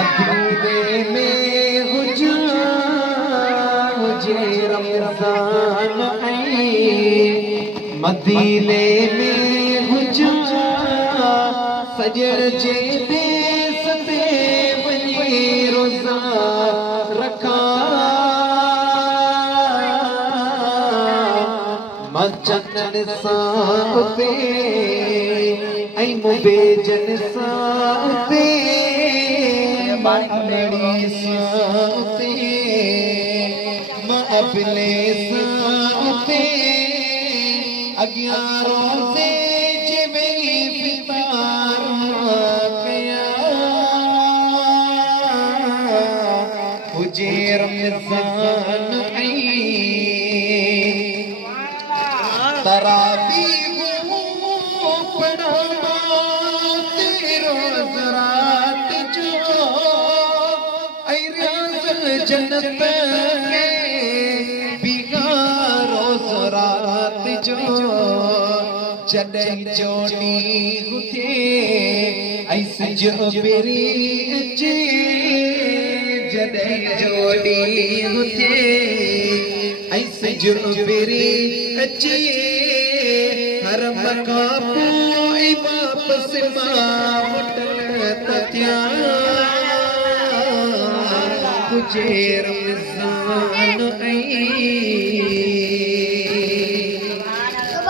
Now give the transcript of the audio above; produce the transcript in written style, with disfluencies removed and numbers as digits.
मदीने में हुजे रमज़ान आई, मदीने में हुजा सजर जे देस ते वञी रोज़ा रखा मचन सां ते ऐं मुबेजन सां ते मानड़ी सां ते मां अपने सां ते अॻियां रोज़े जे में फितार कया हुजे रमज़ान आई तरावीह पढ़ा रोज़ रात जो ऐं रियाज़ जन्नत रोज़ रात जो जॾहिं जोड़ी हुजे ऐं सिज ॿेरी अचे जॾहिं जोड़ी हुजे ऐं सिज ॿेरी अचे हर मखां पोइ वापसि मां तथिया हुजे रमज़ान आई।